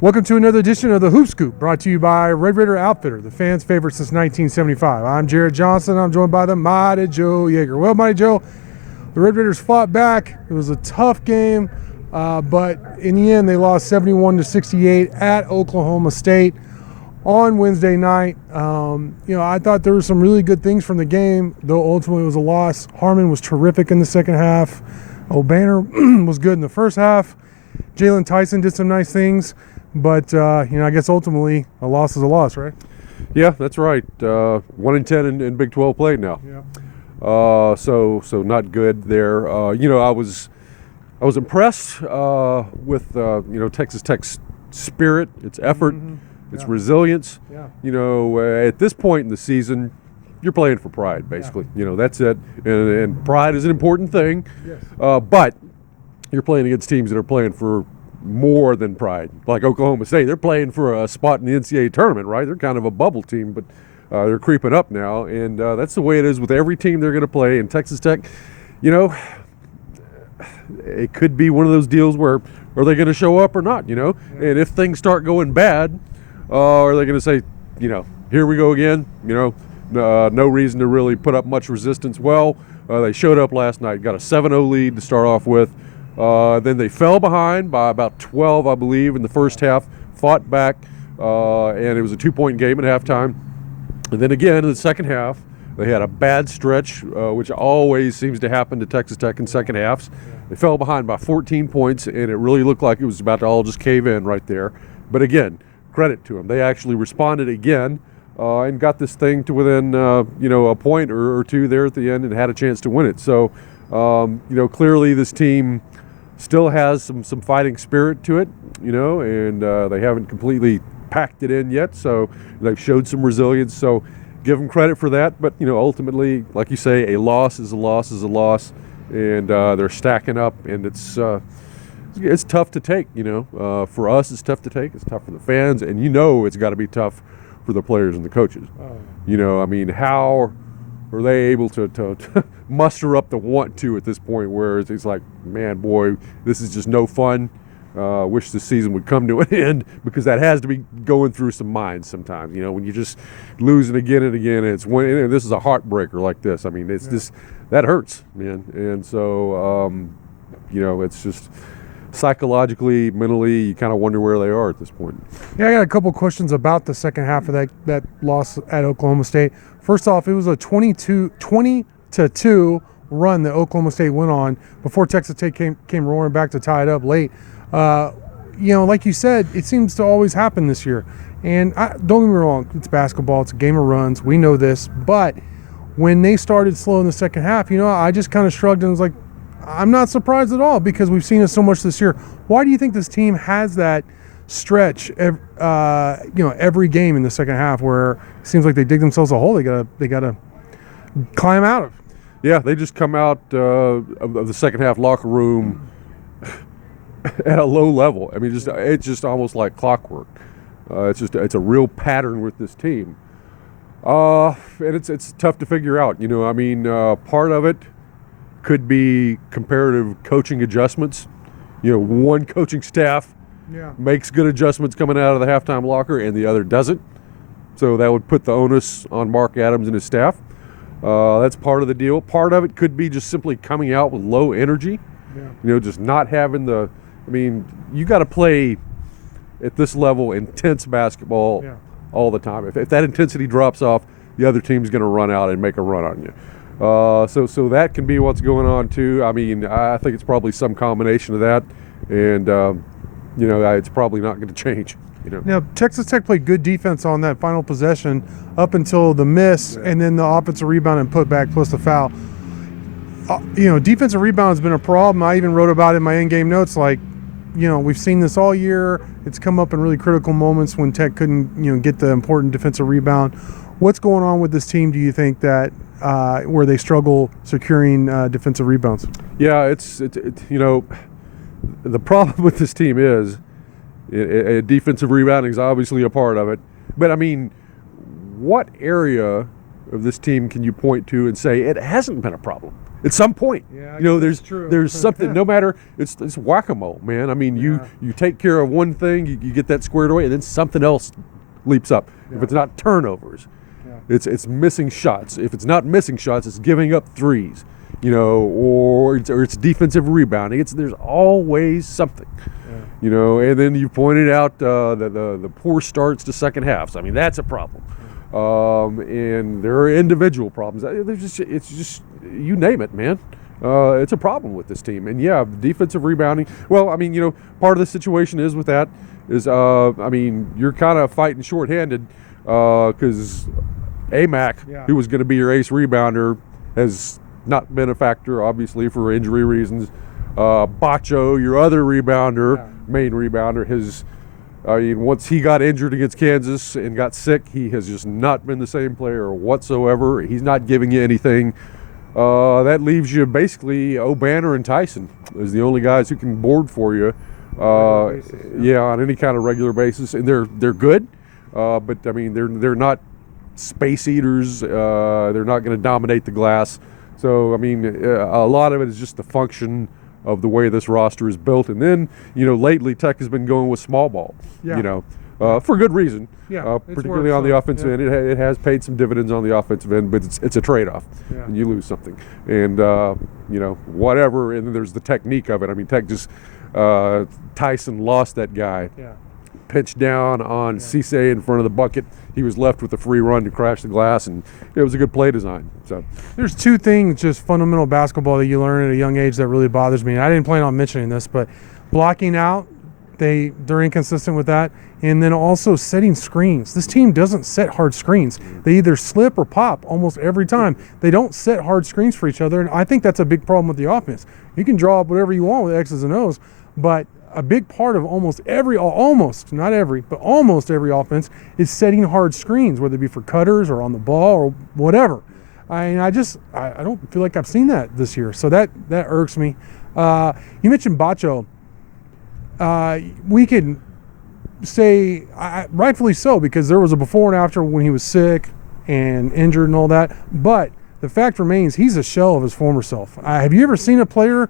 Welcome to another edition of the Hoop Scoop, brought to you by Red Raider Outfitter, the fans' favorite since 1975. I'm Jared Johnson. I'm joined by the mighty Joe Yeager. Well, mighty Joe, the Red Raiders fought back. It was a tough game, but in the end, they lost 71-68 at Oklahoma State on Wednesday night. I thought there were some really good things from the game, though ultimately it was a loss. Harmon was terrific in the second half. O'Banner was good in the first half. Jalen Tyson did some nice things. But, I guess ultimately a loss is a loss, right? Yeah, that's right. 1-10 in Big 12 play now. Yeah. So not good there. I was impressed with Texas Tech's spirit, its effort, its resilience. Yeah. At this point in the season, you're playing for pride, basically. Yeah. That's it. And pride is an important thing. Yes. But you're playing against teams that are playing for more than pride, like Oklahoma State. They're playing for a spot in the NCAA tournament, right? They're kind of a bubble team, but they're creeping up now, and that's the way it is with every team they're going to play. And Texas Tech, it could be one of those deals where are they going to show up or not, Yeah. And if things start going bad, are they going to say, here we go again, no reason to really put up much resistance. Well, they showed up last night, got a 7-0 lead to start off with. Then they fell behind by about 12, I believe, in the first half, fought back, and it was a 2-point game at halftime. And then again in the second half, they had a bad stretch, which always seems to happen to Texas Tech in second halves. They fell behind by 14 points, and it really looked like it was about to all just cave in right there. But again, credit to them. They actually responded again and got this thing to within, a point or two there at the end and had a chance to win it. So, clearly this team still has some fighting spirit to it, and they haven't completely packed it in yet. So they've showed some resilience. So give them credit for that. But, ultimately, like you say, a loss is a loss is a loss. And they're stacking up, and it's tough to take, For us, it's tough to take. It's tough for the fans. And it's got to be tough for the players and the coaches. Oh. How are they able to muster up the want to at this point where it's like, man, boy, this is just no fun. Wish the season would come to an end, because that has to be going through some minds sometimes, when you're just losing again and again. And this is a heartbreaker like this. It's just, that hurts, man. And so, it's just psychologically, mentally, you kind of wonder where they are at this point. Yeah, I got a couple questions about the second half of that loss at Oklahoma State. First off, it was a 20-2 run that Oklahoma State went on before Texas Tech came roaring back to tie it up late. Like you said, it seems to always happen this year. And don't get me wrong, it's basketball, it's a game of runs, we know this. But when they started slow in the second half, I just kind of shrugged and was like, I'm not surprised at all, because we've seen it so much this year. Why do you think this team has that stretch, every game in the second half where it seems like they dig themselves a hole they gotta climb out of? Yeah, they just come out of the second half locker room at a low level. It's just almost like clockwork. It's a real pattern with this team, and it's tough to figure out. Part of it could be comparative coaching adjustments. One coaching staff makes good adjustments coming out of the halftime locker, and the other doesn't. So that would put the onus on Mark Adams and his staff. That's part of the deal. Part of it could be just simply coming out with low energy. Yeah. Just not having you got to play at this level intense basketball all the time. If that intensity drops off, the other team's going to run out and make a run on you. So that can be what's going on too. I think it's probably some combination of that, and it's probably not going to change. Now, Texas Tech played good defense on that final possession up until the miss, and then the offensive rebound and put back plus the foul. Defensive rebound has been a problem. I even wrote about it in my in-game notes. We've seen this all year. It's come up in really critical moments when Tech couldn't, get the important defensive rebound. What's going on with this team, do you think, that where they struggle securing defensive rebounds? Yeah, it's the problem with this team is defensive rebounding is obviously a part of it. But what area of this team can you point to and say it hasn't been a problem? at some point. Yeah, you know, that's true. there's something. No matter it's whack-a-mole, man. I mean, Yeah. you take care of one thing, you get that squared away, and then something else leaps up. If Yeah. it's not turnovers, Yeah. it's missing shots. If it's not missing shots, it's giving up threes. You know, or it's defensive rebounding. There's always something. You know, and then you pointed out the poor starts to second halves. I mean, that's a problem. And there are individual problems. It's just you name it, man. It's a problem with this team. And yeah, defensive rebounding. Well, I mean, you know, part of the situation is with that is, I mean, you're kind of fighting shorthanded because AMAC, Yeah. who was going to be your ace rebounder, has not been a factor, obviously, for injury reasons. Bacho, your other rebounder, Yeah. main rebounder, I mean, once he got injured against Kansas and got sick, he has just not been the same player whatsoever. He's not giving you anything. That leaves you basically O'Banner and Tyson as the only guys who can board for you. Basis, Yeah, on any kind of regular basis, and they're good, but I mean they're not space eaters. They're not going to dominate the glass. So I mean, a lot of it is just the function of the way this roster is built. And then, you know, lately Tech has been going with small ball, Yeah. you know, for good reason. Yeah, it's Particularly worked on the some, offensive yeah. end. It has paid some dividends on the offensive end, but it's a trade-off, Yeah. and you lose something. And, you know, whatever, and then there's the technique of it. I mean, Tech just, Tyson lost that guy. Yeah. Pitched down on Cisse in front of the bucket. He was left with a free run to crash the glass, and it was a good play design. So There's two things, just fundamental basketball, that you learn at a young age that really bothers me. And I didn't plan on mentioning this, but blocking out, they're inconsistent with that. And then also setting screens. This team doesn't set hard screens. They either slip or pop almost every time. They don't set hard screens for each other. And I think that's a big problem with the offense. You can draw up whatever you want with X's and O's, but a big part of almost not every, but almost every offense is setting hard screens, whether it be for cutters or on the ball or whatever. I don't feel like I've seen that this year, so that irks me. You mentioned Bacho. We can say rightfully so, because there was a before and after when he was sick and injured and all that. But the fact remains, he's a shell of his former self. Have you ever seen a player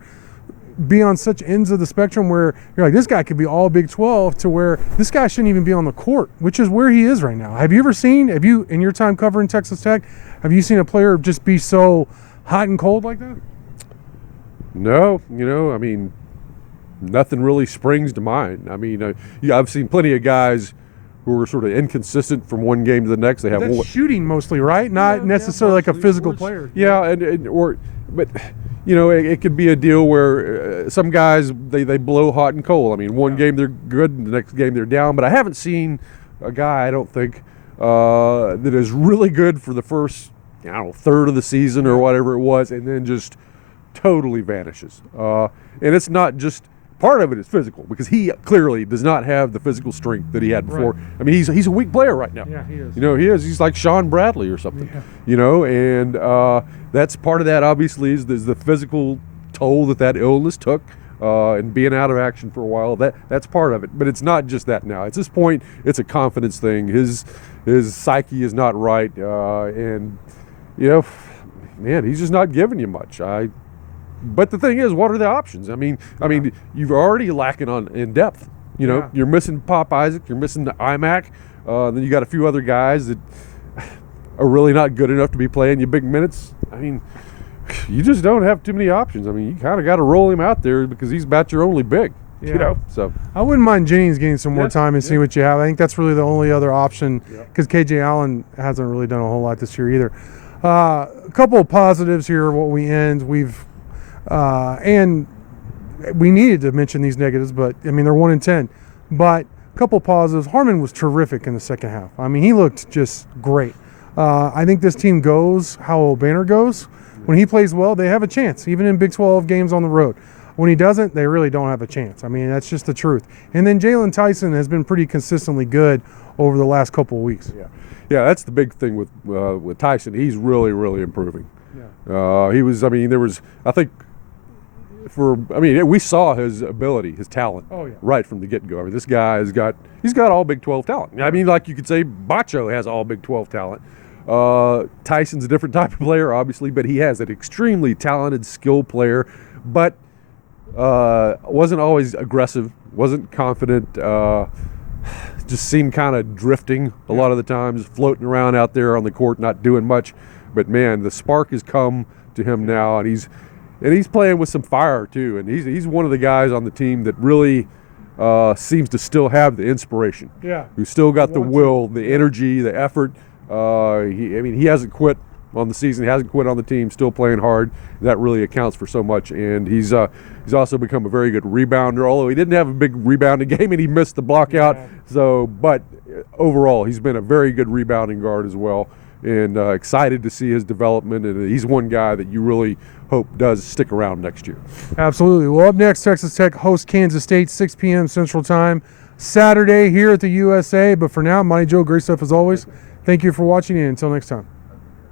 be on such ends of the spectrum where you're like, this guy could be all Big 12, to where this guy shouldn't even be on the court, which is where he is right now? Have you, in your time covering Texas Tech, have you seen a player just be so hot and cold like that? no, you know, I mean, nothing really springs to mind. I mean, I've seen plenty of guys who are sort of inconsistent from one game to the next. They have That's one, shooting mostly, right? Not necessarily like a partially, physical or it's- player. Yeah, but you know, it could be a deal where some guys they blow hot and cold. I mean, one game they're good, and the next game they're down. But I haven't seen a guy, I don't think, that is really good for the first, I don't know, third of the season or whatever it was, and then just totally vanishes. And it's not just. Part of it is physical, because he clearly does not have the physical strength that he had before. Right. I mean, he's a weak player right now. Yeah, he is. You know, he is. He's like Sean Bradley or something. Yeah. You know, and that's part of that. Obviously, is the physical toll that illness took, and being out of action for a while. That's part of it. But it's not just that now. At this point, it's a confidence thing. His psyche is not right, and you know, man, he's just not giving you much. But the thing is, what are the options? I mean, you're already lacking in depth. You know, Yeah. you're missing Pop Isaac, you're missing the IMAC. Then you got a few other guys that are really not good enough to be playing you big minutes. I mean, you just don't have too many options. I mean, you kind of got to roll him out there because he's about your only big. Yeah. You know, so I wouldn't mind Jennings getting some more Yeah, time and see what you have. I think that's really the only other option, Yeah. because KJ Allen hasn't really done a whole lot this year either. A couple of positives here. What we end, and we needed to mention these negatives, but I mean, they're 1-10. But a couple of positives. Harmon was terrific in the second half. I mean, he looked just great. I think this team goes how O'Banner goes. When he plays well, they have a chance, even in Big 12 games on the road. When he doesn't, they really don't have a chance. I mean, that's just the truth. And then Jalen Tyson has been pretty consistently good over the last couple of weeks. yeah, that's the big thing with Tyson. He's really, really improving. Yeah. He was. I mean, there was. I think. We saw his ability, his talent, Oh, yeah. right from the get-go. I mean, this guy he's got all Big 12 talent. I mean, like you could say, Bacho has all Big 12 talent. Tyson's a different type of player, obviously, but he has an extremely talented, skilled player, but wasn't always aggressive, wasn't confident, just seemed kind of drifting a lot of the times, floating around out there on the court, not doing much. But man, the spark has come to him now, and he's playing with some fire too. And he's one of the guys on the team that really seems to still have the inspiration. Yeah. Who's still got the will, the energy, the effort. He hasn't quit on the season. He hasn't quit on the team. Still playing hard. That really accounts for so much. And he's also become a very good rebounder. Although he didn't have a big rebounding game and he missed the block out. So, but overall, he's been a very good rebounding guard as well. And excited to see his development. And he's one guy that you really hope does stick around next year. Absolutely. Well, up next, Texas Tech hosts Kansas State, 6 p.m. Central Time, Saturday here at the USA. But for now, Monty Joe, great stuff as always. Thank you for watching, and until next time.